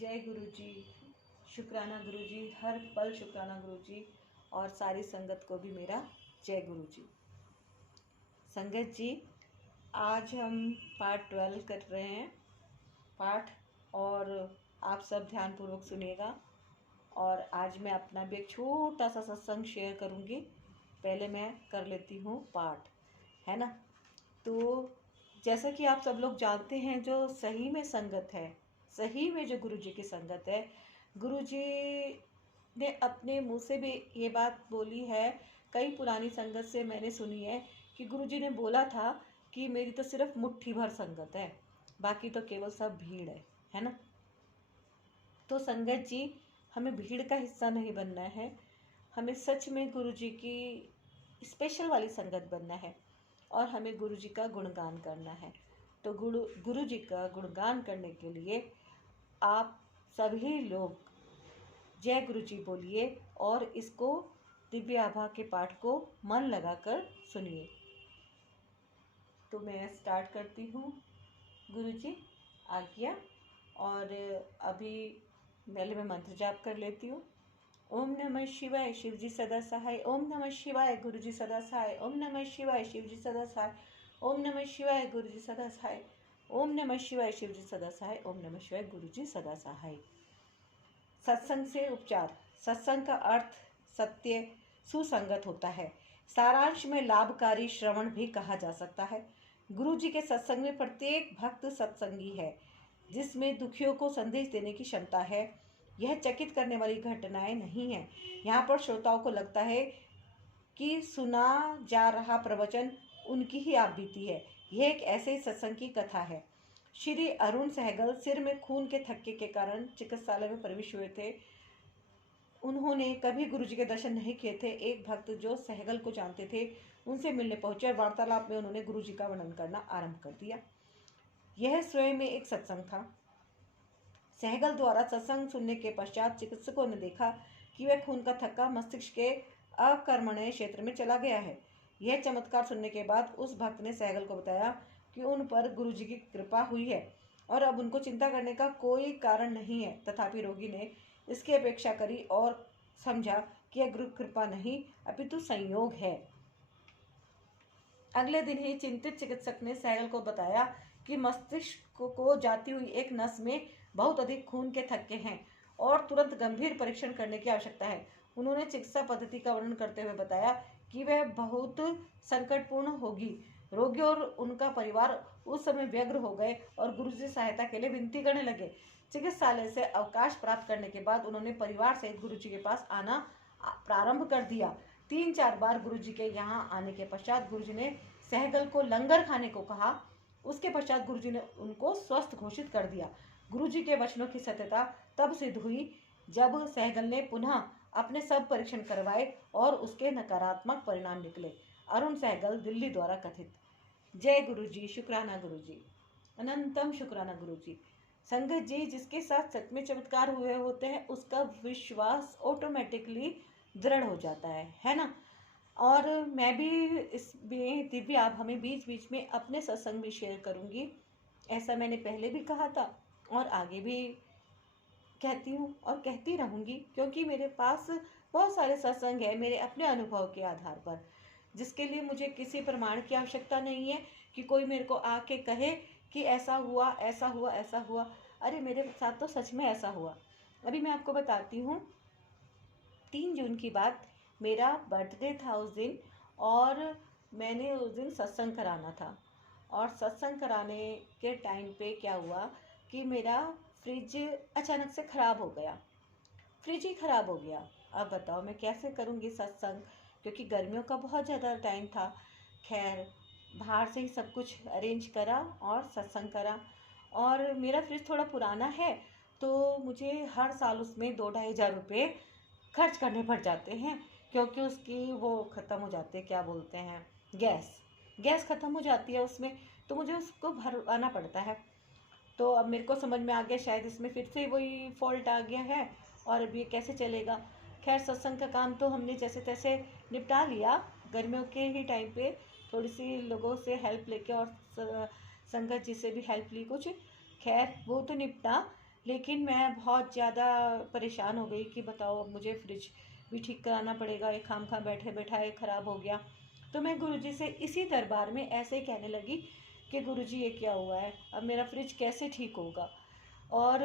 जय गुरु जी। शुक्राना गुरु जी, हर पल शुक्राना गुरु जी। और सारी संगत को भी मेरा जय गुरु जी। संगत जी, आज हम पार्ट 12 कर रहे हैं पाठ, और आप सब ध्यानपूर्वक सुनिएगा। और आज मैं अपना भी एक छोटा सा सत्संग शेयर करूंगी। पहले मैं कर लेती हूँ पाठ, है ना। तो जैसा कि आप सब लोग जानते हैं, जो सही में संगत है, सही में जो गुरु जी की संगत है, गुरु जी ने अपने मुंह से भी ये बात बोली है। कई पुरानी संगत से मैंने सुनी है कि गुरु जी ने बोला था कि मेरी तो सिर्फ मुट्ठी भर संगत है, बाकी तो केवल सब भीड़ है ना। तो संगत जी, हमें भीड़ का हिस्सा नहीं बनना है, हमें सच में गुरु जी की स्पेशल वाली संगत बनना है और हमें गुरु जी का गुणगान करना है। तो गुरु जी का गुणगान करने के लिए आप सभी लोग जय गुरु जी बोलिए और इसको दिव्य आभा के पाठ को मन लगाकर सुनिए। तो मैं स्टार्ट करती हूँ। गुरु जी आज्ञा। और अभी पहले मैं मंत्र जाप कर लेती हूँ। ओम नमः शिवाय, शिव जी सदा सहाय। ओम नमः शिवाय, गुरु जी सदा सहाय। ओम नमः शिवाय, शिव जी सदा सहाय। ओम नमः शिवाय, गुरु जी सदा सहाय। ओम नमः शिवाय, शिव जी सदा सहाय। ओम नमः शिवाय, गुरु जी सदा सहाय। सत्संग से उपचार। सत्संग का अर्थ सत्य, सुसंगत होता है। सारांश में लाभकारी श्रवण भी कहा जा सकता है। गुरु जी के सत्संग में प्रत्येक भक्त सत्संगी है, जिसमें दुखियों को संदेश देने की क्षमता है। यह चकित करने वाली घटनाएं नहीं है। यहाँ पर श्रोताओं को लगता है कि सुना जा रहा प्रवचन उनकी ही आप बीती है। यह एक ऐसे ही सत्संग की कथा है। श्री अरुण सहगल सिर में खून के थक्के के कारण चिकित्सालय में प्रवेश हुए थे। उन्होंने कभी गुरु जी के दर्शन नहीं किए थे। एक भक्त जो सहगल को जानते थे उनसे मिलने पहुंचे और वार्तालाप में उन्होंने गुरु जी का वर्णन करना आरंभ कर दिया। यह स्वयं में एक सत्संग था। सहगल द्वारा सत्संग सुनने के पश्चात चिकित्सकों ने देखा कि वह खून का थक्का मस्तिष्क के अकर्मण्य क्षेत्र में चला गया है। यह चमत्कार सुनने के बाद उस भक्त ने सहगल को बताया कि उन पर गुरु जी की कृपा हुई है और अब उनको चिंता करने का कोई कारण नहीं है। तथापि रोगी ने इसकी अपेक्षा करी और समझा कि यह गुरु कृपा नहीं अपितु संयोग है। अगले दिन ही चिंतित चिकित्सक ने सहगल को बताया कि मस्तिष्क को जाती हुई एक नस में बहुत अधिक खून के थक्के हैं और तुरंत गंभीर परीक्षण करने की आवश्यकता है। उन्होंने चिकित्सा पद्धति का वर्णन करते हुए बताया कि वह बहुत संकटपूर्ण होगी। रोगी और उनका परिवार उस समय व्यग्र हो गए और गुरु जी सहायता के लिए विनती करने लगे। चिकित्सालय से अवकाश प्राप्त करने के बाद उन्होंने परिवार सहित गुरु जी के पास आना प्रारंभ कर दिया। 3-4 बार गुरु जी के यहाँ आने के पश्चात गुरु जी ने सहगल को लंगर खाने को कहा। उसके पश्चात गुरु जी ने उनको स्वस्थ घोषित कर दिया। गुरु जी के वचनों की सत्यता तब सिद्ध हुई जब सहगल ने पुनः अपने सब परीक्षण करवाए और उसके नकारात्मक परिणाम निकले। अरुण सहगल, दिल्ली द्वारा कथित। जय गुरु जी। शुक्राना गुरु जी, अनंतम शुक्राना गुरु जी। संगत जी, जिसके साथ सच में चमत्कार हुए होते हैं उसका विश्वास ऑटोमेटिकली दृढ़ हो जाता है ना। और मैं भी इसमें दिव्य आभा में बीच बीच में अपने सत्संग भी शेयर करूंगी। ऐसा मैंने पहले भी कहा था और आगे भी कहती हूँ और कहती रहूँगी, क्योंकि मेरे पास बहुत सारे सत्संग है मेरे अपने अनुभव के आधार पर, जिसके लिए मुझे किसी प्रमाण की आवश्यकता नहीं है कि कोई मेरे को आके कहे कि ऐसा हुआ ऐसा हुआ ऐसा हुआ। अरे मेरे साथ तो सच में ऐसा हुआ। अभी मैं आपको बताती हूँ। 3 जून की बात, मेरा बर्थडे था उस दिन और मैंने उस दिन सत्संग कराना था। और सत्संग कराने के टाइम पे क्या हुआ कि मेरा फ्रिज अचानक से ख़राब हो गया। फ्रिज ही ख़राब हो गया। अब बताओ मैं कैसे करूँगी सत्संग, क्योंकि गर्मियों का बहुत ज़्यादा टाइम था। खैर, बाहर से ही सब कुछ अरेंज करा और सत्संग करा। और मेरा फ्रिज थोड़ा पुराना है तो मुझे हर साल उसमें 2-2.5 रुपये खर्च करने पड़ जाते हैं, क्योंकि उसकी वो ख़त्म हो जाते हैं, क्या बोलते हैं, गैस ख़त्म हो जाती है उसमें, तो मुझे उसको भरवाना पड़ता है। तो अब मेरे को समझ में आ गया शायद इसमें फिर से वही फॉल्ट आ गया है और अब ये कैसे चलेगा। खैर, सत्संग का काम तो हमने जैसे तैसे निपटा लिया। गर्मियों के ही टाइम पे थोड़ी सी लोगों से हेल्प लेके और संगत जी से भी हेल्प ली कुछ। खैर वो तो निपटा, लेकिन मैं बहुत ज़्यादा परेशान हो गई कि बताओ मुझे फ्रिज भी ठीक कराना पड़ेगा, ये खाम बैठे बैठाए ख़राब हो गया। तो मैं गुरुजी से इसी दरबार में ऐसे ही कहने लगी कि गुरुजी ये क्या हुआ है, अब मेरा फ्रिज कैसे ठीक होगा। और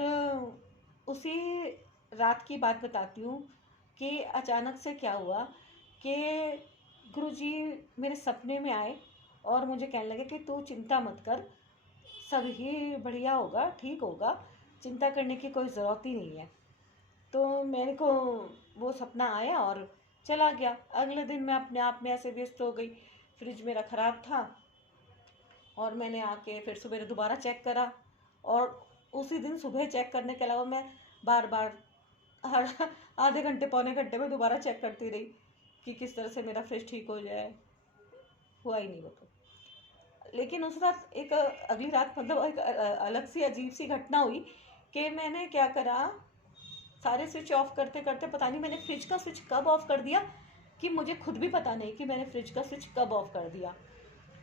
उसी रात की बात बताती हूँ कि अचानक से क्या हुआ कि गुरुजी मेरे सपने में आए और मुझे कहने लगे कि तू चिंता मत कर, सब ही बढ़िया होगा, ठीक होगा, चिंता करने की कोई ज़रूरत ही नहीं है। तो मेरे को वो सपना आया और चला गया। अगले दिन मैं अपने आप में ऐसे व्यस्त हो गई, फ्रिज मेरा ख़राब था और मैंने आके फिर सुबह दोबारा चेक करा। और उसी दिन सुबह चेक करने के अलावा मैं बार बार हर आधे घंटे पौने घंटे में दोबारा चेक करती रही कि किस तरह से मेरा फ्रिज ठीक हो जाए। हुआ ही नहीं वो तो। लेकिन उस रात एक अगली रात मतलब एक अलग सी अजीब सी घटना हुई कि मैंने क्या करा, सारे स्विच ऑफ करते करते पता नहीं मैंने फ्रिज का स्विच कब ऑफ कर दिया कि मुझे खुद भी पता नहीं कि मैंने फ्रिज का स्विच कब ऑफ कर दिया।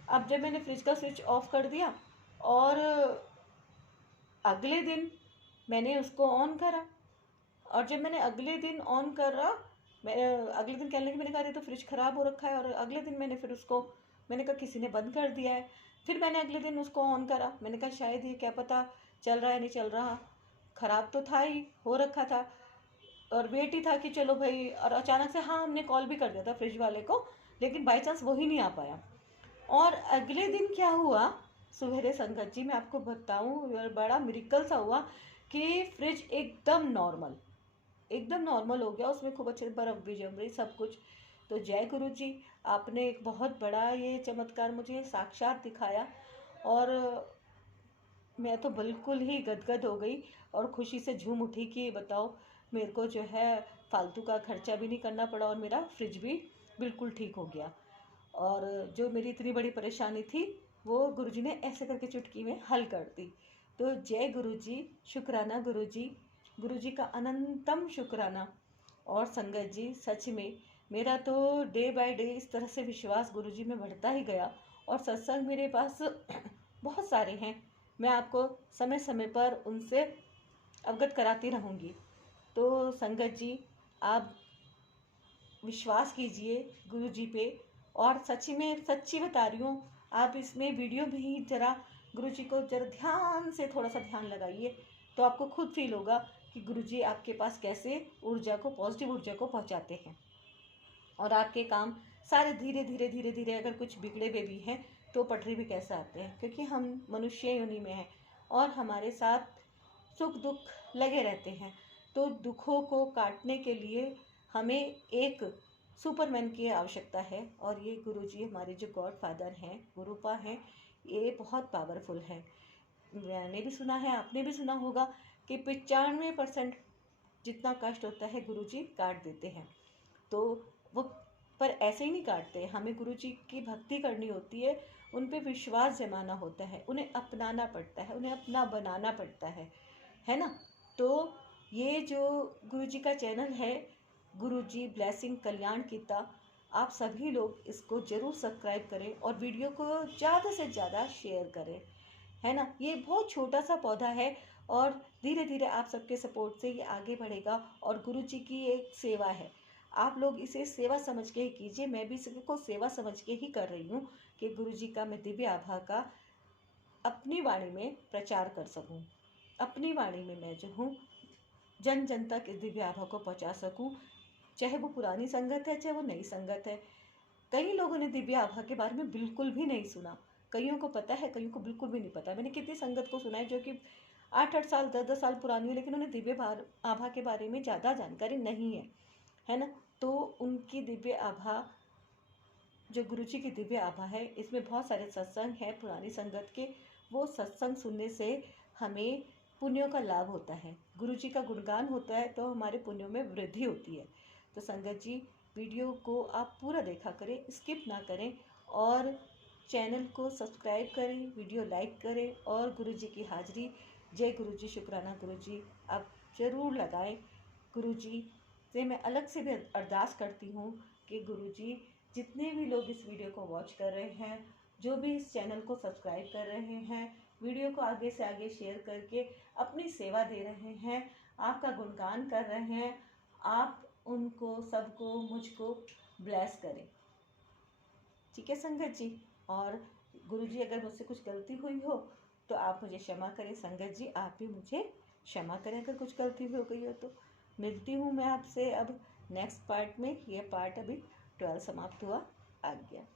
अब जब मैंने फ्रिज का स्विच ऑफ कर दिया और अगले दिन मैंने उसको ऑन करा, और जब मैंने अगले दिन ऑन करा, मैं अगले दिन कहने लगी, मैंने कहा ये तो फ्रिज ख़राब हो रखा है। और अगले दिन मैंने फिर उसको, मैंने कहा किसी ने बंद कर दिया है। फिर मैंने अगले दिन उसको ऑन करा, मैंने कहा शायद ये क्या पता चल रहा है नहीं चल रहा, ख़राब तो था ही, हो रखा था और वेट ही था कि चलो भाई। और अचानक से हाँ हमने कॉल भी कर दिया था फ्रिज वाले को, लेकिन बाई चांस वही नहीं आ पाया। और अगले दिन क्या हुआ, सुबेरे संगत जी मैं आपको बताऊं, बड़ा मिरेकल सा हुआ कि फ्रिज एकदम नॉर्मल हो गया, उसमें खूब अच्छे बर्फ़ भी जम रही, सब कुछ। तो जय गुरु जी, आपने एक बहुत बड़ा ये चमत्कार मुझे साक्षात दिखाया और मैं तो बिल्कुल ही गदगद हो गई और खुशी से झूम उठी कि बताओ मेरे को जो है फालतू का खर्चा भी नहीं करना पड़ा और मेरा फ्रिज भी बिल्कुल ठीक हो गया। और जो मेरी इतनी बड़ी परेशानी थी वो गुरुजी ने ऐसे करके चुटकी में हल कर दी। तो जय गुरुजी, शुक्राना गुरुजी, गुरुजी का अनंतम शुक्राना। और संगत जी सच में मेरा तो डे बाय डे इस तरह से विश्वास गुरुजी में बढ़ता ही गया और सत्संग मेरे पास बहुत सारे हैं, मैं आपको समय समय पर उनसे अवगत कराती रहूँगी। तो संगत जी आप विश्वास कीजिए गुरु जी पे, और सच्ची में सच्ची बता रही हूँ, आप इसमें वीडियो में ही जरा गुरु जी को जरा ध्यान से थोड़ा सा ध्यान लगाइए तो आपको खुद फील होगा कि गुरु जी आपके पास कैसे ऊर्जा को, पॉजिटिव ऊर्जा को पहुँचाते हैं। और आपके काम सारे धीरे धीरे धीरे धीरे अगर कुछ बिगड़े हुए भी हैं तो पटरी भी कैसे आते हैं, क्योंकि हम मनुष्य योनि में हैं और हमारे साथ सुख दुख लगे रहते हैं। तो दुखों को काटने के लिए हमें एक सुपरमैन की आवश्यकता है, और ये गुरुजी हमारे जो गॉड फादर हैं, गुरुपा हैं, ये बहुत पावरफुल है। मैंने भी सुना है, आपने भी सुना होगा कि 95% जितना कष्ट होता है गुरुजी काट देते हैं। तो वो पर ऐसे ही नहीं काटते, हमें गुरुजी की भक्ति करनी होती है, उन पे विश्वास जमाना होता है, उन्हें अपनाना पड़ता है, उन्हें अपना बनाना पड़ता है ना। तो ये जो गुरुजी का चैनल है, गुरुजी ब्लेसिंग कल्याण गीता, आप सभी लोग इसको ज़रूर सब्सक्राइब करें और वीडियो को ज़्यादा से ज़्यादा शेयर करें, है ना। ये बहुत छोटा सा पौधा है और धीरे धीरे आप सबके सपोर्ट से ये आगे बढ़ेगा और गुरुजी की एक सेवा है, आप लोग इसे सेवा समझ के ही कीजिए। मैं भी इसको सेवा समझ के ही कर रही हूँ कि गुरुजी का मैं दिव्य आभा का अपनी वाणी में प्रचार कर सकूं, अपनी वाणी में मैं जो हूँ जन जन तक इस दिव्य आभा को पहुँचा सकूं, चाहे वो पुरानी संगत है चाहे वो नई संगत है। कई लोगों ने दिव्य आभा के बारे में बिल्कुल भी नहीं सुना, कईयों को पता है, कईयों को बिल्कुल भी नहीं पता। मैंने कितनी संगत को सुना है जो कि 8-8 साल 10-10 साल पुरानी है, लेकिन उन्हें दिव्य आभा के बारे में ज़्यादा जानकारी नहीं है ना। तो उनकी दिव्य आभा, जो गुरुजी की दिव्य आभा है, इसमें बहुत सारे सत्संग हैं पुरानी संगत के, वो सत्संग सुनने से हमें पुण्यों का लाभ होता है, गुरुजी का गुणगान होता है तो हमारे पुण्यों में वृद्धि होती है। तो संगत जी वीडियो को आप पूरा देखा करें, स्किप ना करें और चैनल को सब्सक्राइब करें, वीडियो लाइक करें और गुरुजी की हाजिरी, जय गुरुजी, शुक्राना गुरुजी, आप ज़रूर लगाएं। गुरुजी से मैं अलग से भी अरदास करती हूँ कि गुरुजी जितने भी लोग इस वीडियो को वॉच कर रहे हैं, जो भी इस चैनल को सब्सक्राइब कर रहे हैं, वीडियो को आगे से आगे शेयर करके अपनी सेवा दे रहे हैं, आपका गुणगान कर रहे हैं। आप उनको सबको मुझको ब्लेस करें, ठीक है संगत जी। और गुरु जी अगर मुझसे कुछ गलती हुई हो तो आप मुझे क्षमा करें। संगत जी आप भी मुझे क्षमा करें अगर कुछ गलती हो गई हो तो। मिलती हूँ मैं आपसे अब नेक्स्ट पार्ट में। ये पार्ट अभी 12 समाप्त हुआ। आज्ञा।